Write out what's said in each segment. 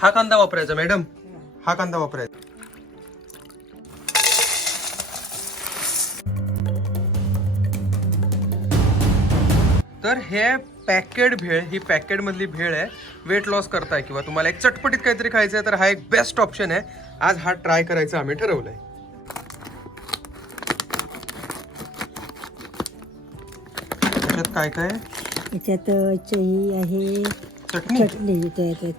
हा कांदा वापरायचा मॅडम. हा कांदा वापरायचा. तर हे पॅकेट भेळ ही पॅकेट मधली भेळ आहे. वेट लॉस करताय किंवा तुम्हाला एक चटपटीत काहीतरी खायचं आहे तर हा एक बेस्ट ऑप्शन आहे. आज हा ट्राय करायचा आम्ही ठरवलंय. त्याच्यात काय काय? आहे? याच्यात ही आहे चटणी. चटणी.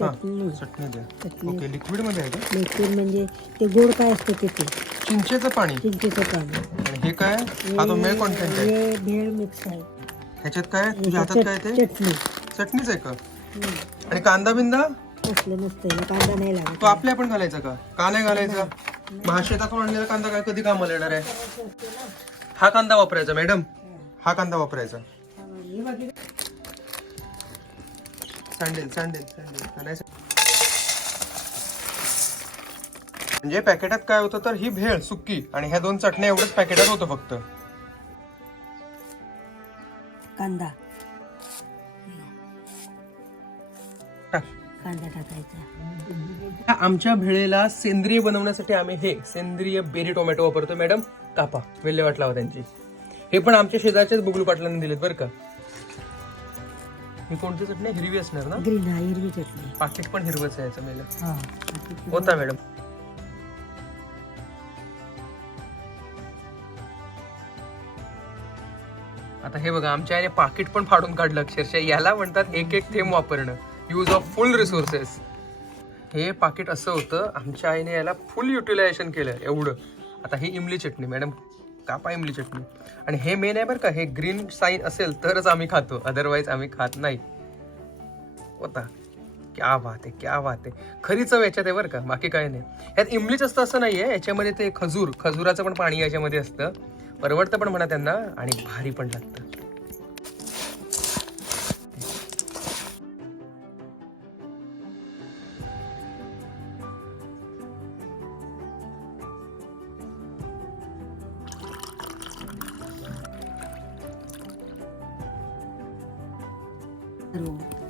चटणी. चटणी द्या. चटणी. ओके लिक्विडमध्ये आहे का? लिक्विड म्हणजे ते गोड काय असतं ते ते चिंचेचं पाणी. चिंचेचं पाणी. आणि हे काय? हा तो मेळ कॉन्टेंट आहे. हे भेळ मिक्स आहे. ह्याच्यात काय? तुझ्या हातात काय ते? चटणी. चटणीच आहे का. आणि कांदा बिंदा? असलं नसतं कांदा नाही लागत. तो आपल्या पण घालायचा का? का नाही घालायचा? मग हा शेतातून आणलेला कांदा काय कधी कामाला येणार आहे? हा कांदा वापरायचा मॅडम. हा कांदा वापरायचा. Sandal sandal sandal. म्हणजे पॅकेटात काय होतं तर ही भेळ सुक्की आणि ह्या दोन चटण्या एवढंच पॅकेटात होतं फक्त. कांदा. टाक. कांदा टाकायचा. आमच्या भेळेला सेंद्रिय बनवण्यासाठी आम्ही हे सेंद्रिय बेरी टोमॅटो वापरतो मॅडम. कापा. विल्हेवाट लावा त्यांची. हे पण आमच्या शेजारच्याच बुगलू पाटलांनी दिलेत बरं का. ही कोणती चटणी? हिरवी असणार ना? ग्रीन हा हिरवी चटणी. पाकिट पण हिरवच आहे याचं मेलं. हा होता मॅडम. आता हे बघा आमच्या आईने पाकिट पण फाडून काढलं अक्षरशः. याला म्हणतात एक एक थेंब वापरणं. यूज ऑफ फुल रिसोर्सेस हे पाकिट असं होतं आमच्या आईने याला फुल युटिलायझेशन केलं एवढं. आता ही इमली चटणी मॅडम. कापा इमली चटणी. आणि हे मेन आहे बरं का हे ग्रीन साईन असेल तरच आम्ही खातो अदरवाईज आम्ही खात नाही. होता. क्या वात आहे क्या वात आहे. खरी चव याच्यात आहे बरं का बाकी काय नाही. यात इमलीच असतं असं नाही आहे याच्यामध्ये ते खजूर खजुराचं पण पाणी याच्यामध्ये असतं. परवडतं पण म्हणा त्यांना आणि भारी पण लागतं. tarô.